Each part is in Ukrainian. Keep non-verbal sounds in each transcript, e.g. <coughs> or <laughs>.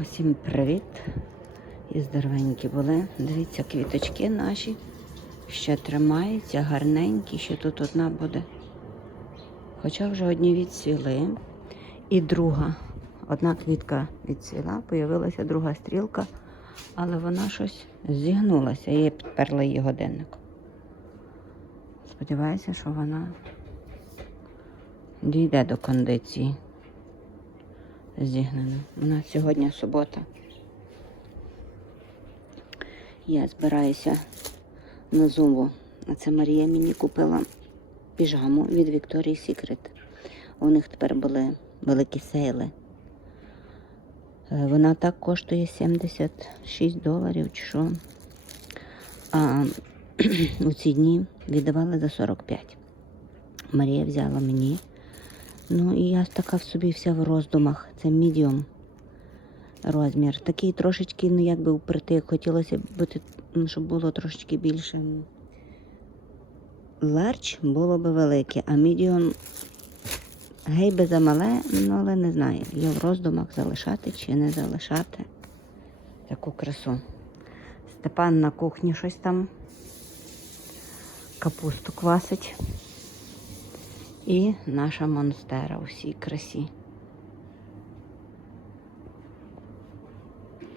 Усім привіт! І здоровенькі були. Дивіться, квіточки наші ще тримаються, гарненькі, ще тут одна буде. Хоча вже одні відсвіли. І друга. Одна квітка відсвіла, появилася друга стрілка, але вона щось зігнулася. Я підперла її годинник. Сподіваюся, що вона дійде до кондиції зігнена. У нас сьогодні субота. Я збираюся на зумбу. А це Марія мені купила піжаму від Victoria's Secret. У них тепер були великі сейли. Е, Вона так коштує 76 доларів чи що. А <clears throat> у ці дні віддавали за 45. Марія взяла мені. Ну і я така в собі вся в роздумах. Це мідіум розмір. Такий трошечки, ну якби впритик. Хотілося б бути, ну, щоб було трошечки більше. Ларч було би велике, а мідіум гей би замале, ну але не знаю. Я в роздумах залишати чи не залишати таку красу. Степан на кухні щось там капусту квасить. І наша монстера у всій красі.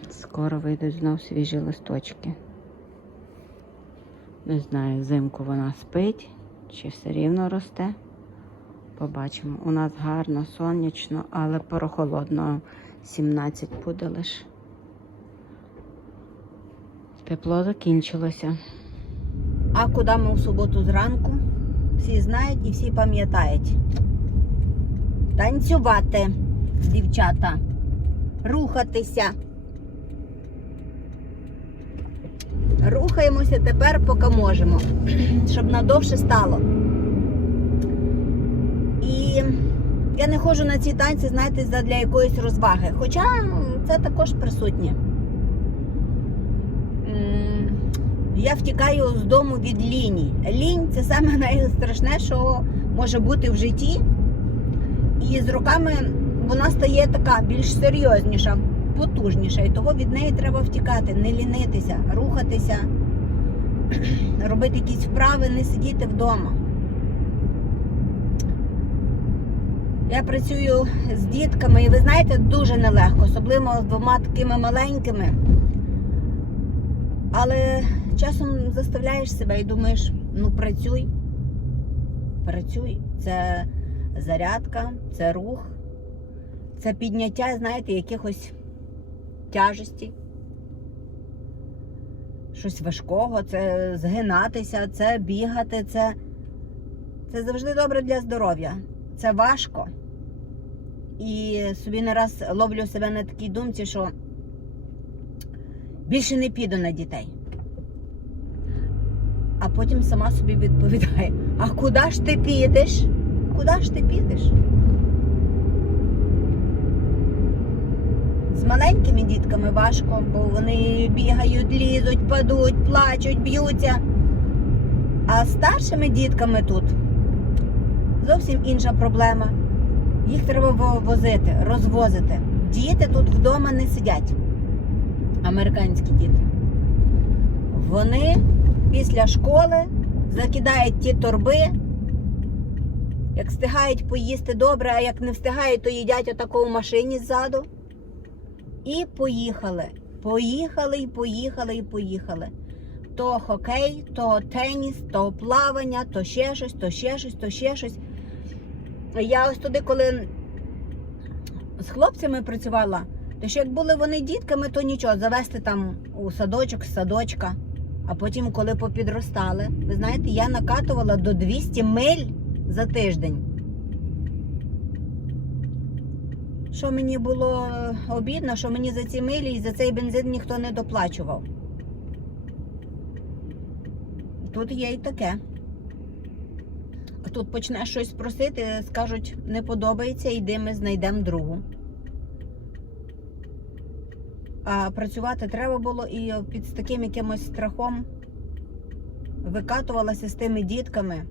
Скоро вийдуть знов свіжі листочки. Не знаю, взимку вона спить чи все рівно росте. Побачимо. У нас гарно, сонячно, але прохолодно. 17 буде лише. Тепло закінчилося. А куди ми в суботу зранку? Всі знають і всі пам'ятають. Танцювати, дівчата, рухатися. Рухаємося тепер, поки можемо, <clears throat> щоб надовше стало. І я не ходжу на ці танці, знаєте, для якоїсь розваги. Хоча це також присутнє. Я втікаю з дому від ліній. Лінь це саме найстрашне, що може бути в житті. І з роками вона стає така більш серйозніша, потужніша. І того від неї треба втікати, не лінитися, рухатися, <clears throat> робити якісь вправи, не сидіти вдома. Я працюю з дітками, і ви знаєте, дуже нелегко, особливо з двома такими маленькими. Але часом заставляєш себе і думаєш, ну працюй, працюй. Це зарядка, це рух, це підняття, знаєте, якихось тяжесті. Щось важкого, це згинатися, це бігати, це, це завжди добре для здоров'я. Це важко. І собі не раз ловлю себе на такій думці, що більше не піду на дітей. А потім сама собі відповідає: а куди ж ти підеш? Куди ж ти підеш? З маленькими дітками важко, бо вони бігають, лізуть, падуть, плачуть, б'ються. А з старшими дітками тут зовсім інша проблема. Їх треба во- возити, розвозити. Діти тут вдома не сидять. Американські діти. Вони після школи закидають ті торби. Як встигають поїсти добре, а як не встигають, то їдять отако в машині ззаду. І поїхали. Поїхали, і поїхали, і поїхали. То хокей, то теніс, то плавання, то ще щось, то ще щось, то ще щось. Я ось туди, коли з хлопцями працювала, то ще як були вони дітками, то нічого, завести там у садочок, з садочка. А потім, коли попідростали, ви знаєте, я накатувала до 200 миль за тиждень. Що мені було обідно, що мені за ці милі і за цей бензин ніхто не доплачував. Тут є і таке. Тут почнеш щось просити, скажуть, не подобається, йди, ми знайдемо другу. А працювати треба було і під таким якимось страхом викатувалася з тими дітками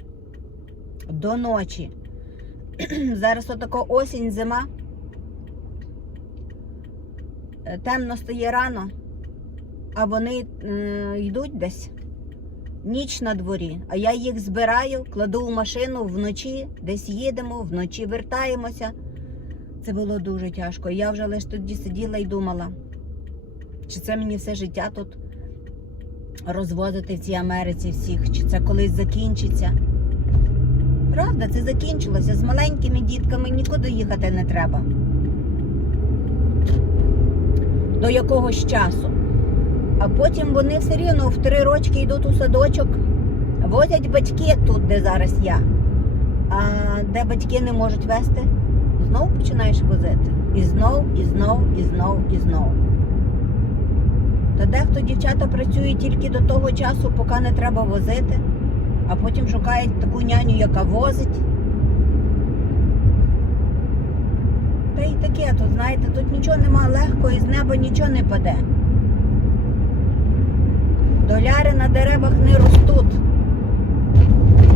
до ночі. <clears throat> Зараз отако осінь, зима. е, темно стає рано, а вони йдуть десь. Ніч на дворі, а я їх збираю, кладу в машину вночі, десь їдемо, вночі вертаємося. Це було дуже тяжко. Я вже лише тоді сиділа і думала, чи це мені все життя тут розвозити в цій Америці всіх, чи це колись закінчиться. Правда, це закінчилося. З маленькими дітками нікуди їхати не треба. До якогось часу. А потім вони все рівно в три рочки йдуть у садочок, возять батьки тут, де зараз я. А де батьки не можуть вести, знов починаєш возити. І знов, і знов, і знов, і знов. Та дехто дівчата працює тільки до того часу, поки не треба возити, а потім шукають таку няню, яка возить. Та й таке тут, знаєте, тут нічого нема легко і з неба нічого не паде. Доляри на деревах не ростуть.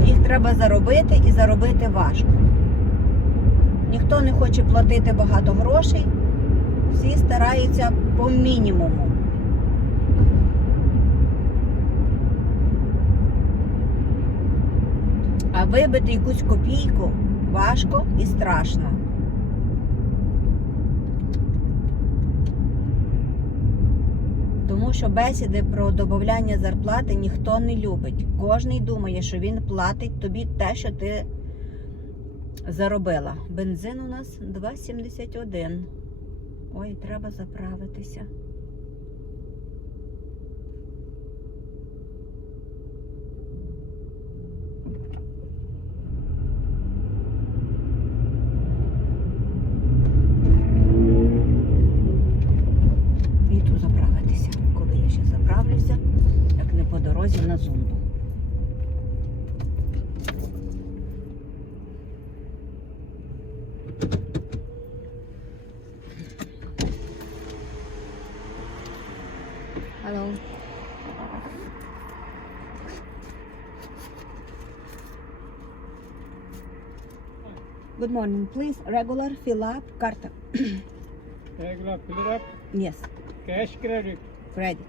Їх треба заробити і заробити важко. Ніхто не хоче платити багато грошей, всі стараються по мінімуму. А вибити якусь копійку важко і страшно. Тому що бесіди про додавання зарплати ніхто не любить. Кожний думає, що він платить тобі те, що ти заробила. Бензин у нас 2,71. Ой, треба заправитися. І тут заправитися. Коли я ще заправлюся, як не по дорозі на зумбу. Hello. Good morning. Please regular fill up карта. <coughs> Regular fill up? Yes, cash credit. Фредді.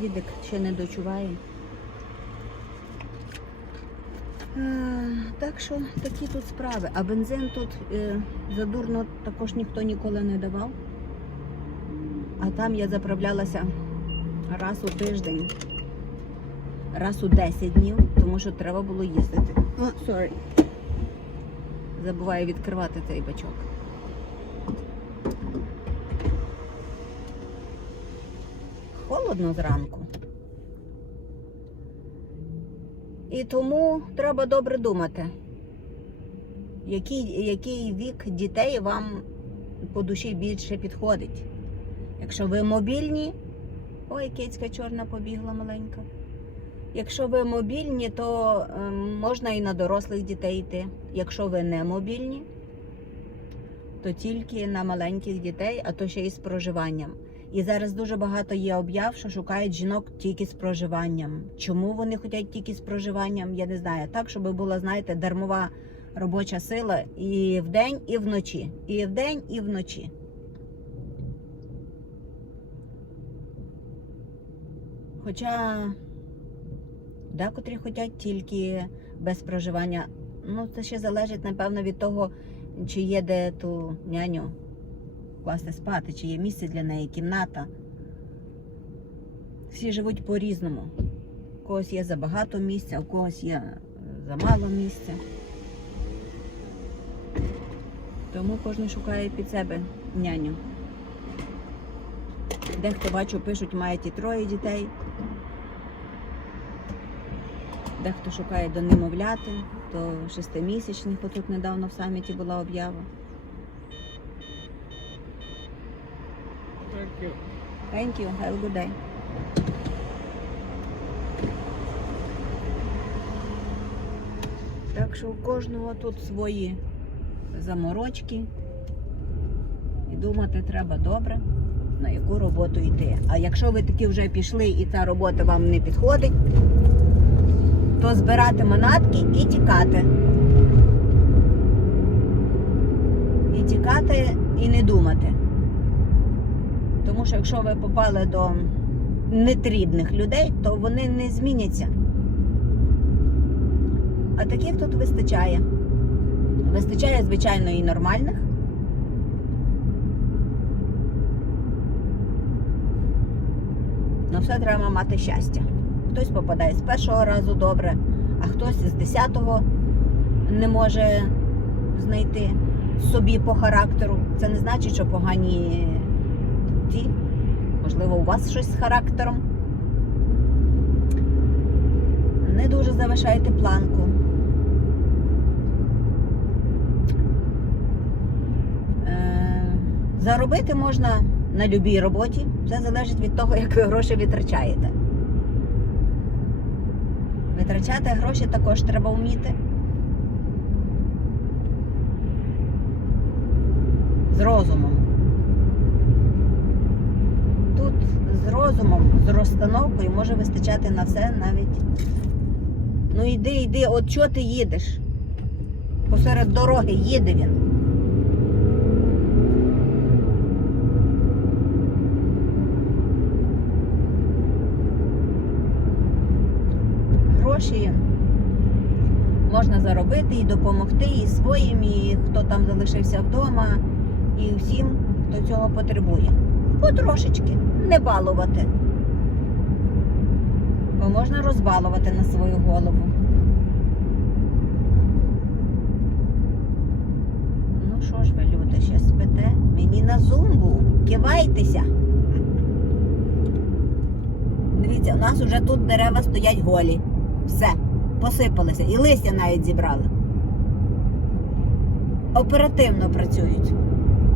Дідик ще не дочуває. Е, Так що такі тут справи. А бензин тут е, задурно також ніхто ніколи не давав. А там я заправлялася раз у тиждень, раз у 10 днів, тому що треба було їздити. О, sorry. Забуваю відкривати цей бачок. Холодно зранку. І тому треба добре думати, який, який вік дітей вам по душі більше підходить. Якщо ви мобільні, ой, кицька чорна побігла маленька. Якщо ви мобільні, то ем, можна і на дорослих дітей йти. Якщо ви не мобільні, то тільки на маленьких дітей, а то ще й з проживанням. І зараз дуже багато є об'яв, що шукають жінок тільки з проживанням. Чому вони хочуть тільки з проживанням? Я не знаю. Так, щоб була, знаєте, дармова робоча сила і вдень, і вночі. І вдень, і вночі. Хоча декотрі хочуть тільки без проживання. Ну, це ще залежить, напевно, від того, чи є де ту няню класти спати, чи є місце для неї, кімната. Всі живуть по-різному. У когось є забагато місця, у когось є замало місця. Тому кожен шукає під себе няню. Дехто бачу, пишуть, мають і троє дітей. Дехто шукає до немовляти, до шестимісячних. Отут недавно в саміті була об'ява. Thank you. Thank you. Have a good day. Так що у кожного тут свої заморочки. І думати треба добре, на яку роботу йти. А якщо ви таки вже пішли і ця робота вам не підходить, то збирати манатки і тікати. І тікати, і не думати. Тому що якщо ви попали до нетрібних людей, то вони не зміняться. А таких тут вистачає. Вистачає, звичайно, і нормальних. На все треба мати щастя. Хтось попадає з першого разу добре, а хтось з десятого не може знайти собі по характеру. Це не значить, що погані ті. Можливо, у вас щось з характером. Не дуже завишайте планку. Е, Заробити можна на будь-якій роботі. Все залежить від того, як ви гроші витрачаєте. Витрачати гроші також треба вміти. З розумом. Тут з розумом, з розстановкою може вистачати на все навіть. Ну йди, йди, от чого ти їдеш? Посеред дороги їде він. Гроші можна заробити і допомогти і своїм, і хто там залишився вдома, і всім, хто цього потребує. Потрошечки, не балувати. Бо можна розбалувати на свою голову. Ну що ж ви, люди, ще спите? Мені на зумбу. Кивайтеся. Дивіться, у нас вже тут дерева стоять голі. Все, посипалися. І листя навіть зібрали. Оперативно працюють.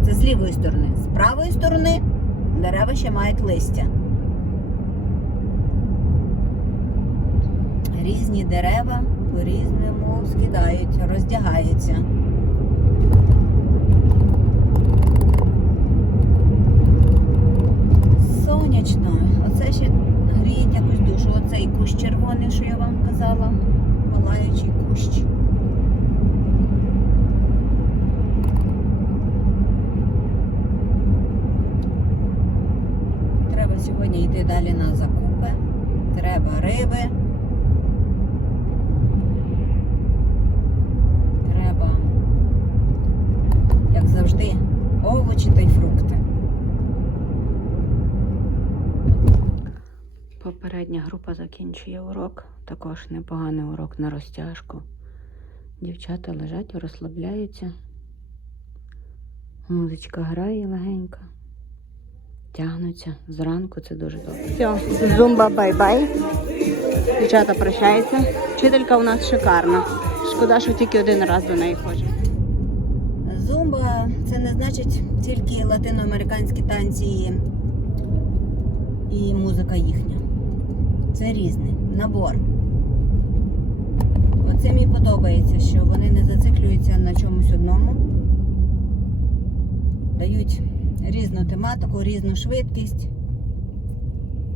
Це з лівої сторони. З правої сторони дерева ще мають листя. Різні дерева по-різному скидають, роздягаються. Сонячно. Оце ще гріють якусь душу. Оцей кущ червоний, що я вам казала. Палаючий кущ. Треба сьогодні йти далі на закупи. Треба риби. Треба, як завжди, овочі та й фрукти. Попередня група закінчує урок. Також непоганий урок на розтяжку. Дівчата лежать, розслабляються. Музичка грає легенько. Тягнуться зранку, це дуже добре. Все, зумба бай-бай. Дівчата прощаються. Вчителька у нас шикарна. Шкода, що тільки один раз до неї ходжу. Зумба це не значить тільки латиноамериканські танці і музика їхня. Це різний набор. Оце мені подобається, що вони не зациклюються на чомусь одному. Дають різну тематику, різну швидкість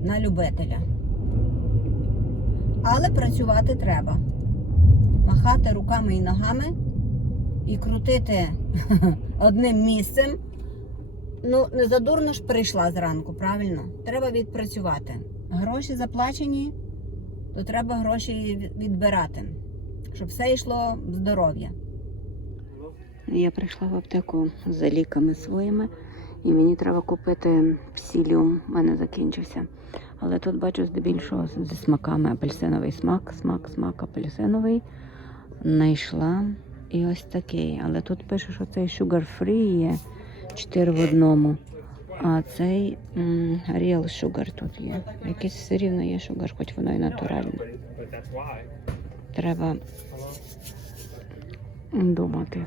на любителя. Але працювати треба. Махати руками і ногами і крутити <laughs> одним місцем. Ну, не задурно ж прийшла зранку, правильно? Треба відпрацювати. Гроші заплачені, то треба гроші відбирати, щоб все йшло в здоров'я. Я прийшла в аптеку за ліками своїми, і мені треба купити псіліум. У мене закінчився. Але тут бачу здебільшого зі смаками апельсиновий смак, смак, смак апельсиновий. Найшла і ось такий. Але тут пише, що цей sugar free є 4 в одному. А цей real sugar тут є. Якийсь все рівно є sugar, хоч воно і натуральне. Треба думати.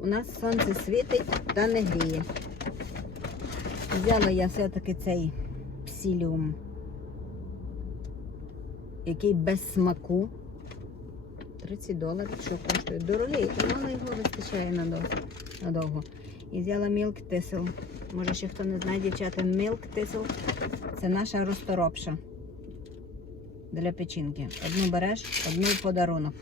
У нас сонце світить та не гріє. Взяла я все-таки цей псіліум, який без смаку. 30 доларів, що коштує. Дорогий, але його вистачає надовго. І взяла Milk Thistle. Може ще хто не знає, дівчата, Milk Thistle це наша розторопша для печінки. Одну береш, одну в подарунок.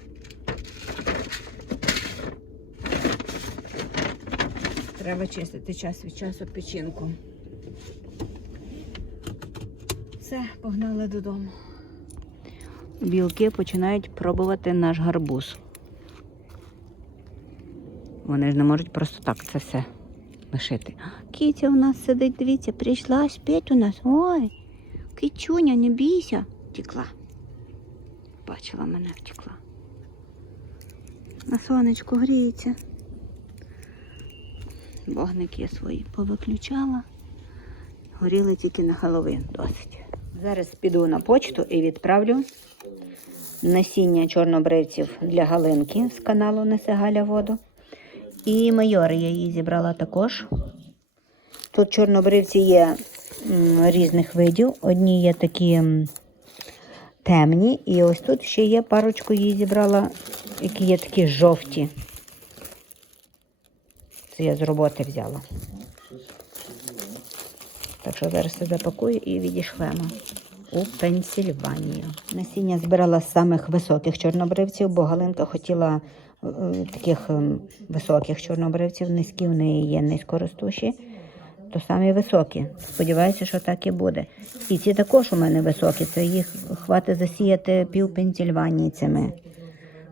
Треба чистити час від часу печінку. Все, погнали додому. Білки починають пробувати наш гарбуз. Вони ж не можуть просто так це все лишити. Кітя у нас сидить, дивіться, прийшла спить у нас. Ой, кичуня, не бійся. Втекла. Бачила мене, втекла. На сонечку гріється. Вогники свої повиключала. Горіли тільки на Хеллоуін досить. Зараз піду на почту і відправлю насіння чорнобривців для Галинки з каналу Несе Галя воду. І майори я її зібрала також. Тут чорнобривці є різних видів. Одні є такі темні, і ось тут ще є парочку її зібрала, які є такі жовті. Це я з роботи взяла. Так що зараз це запакую і відійшлемо у Пенсільванію. Насіння збирала з самих високих чорнобривців, бо Галинка хотіла таких високих чорнобривців, низькі в неї є низькоростуші, то самі високі. Сподіваюся, що так і буде. І ці також у мене високі. Це їх хватить засіяти пів Пенсільванії цими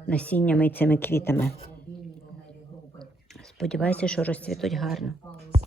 насіннями і цими квітами. Сподіваюся, що розцвітуть гарно.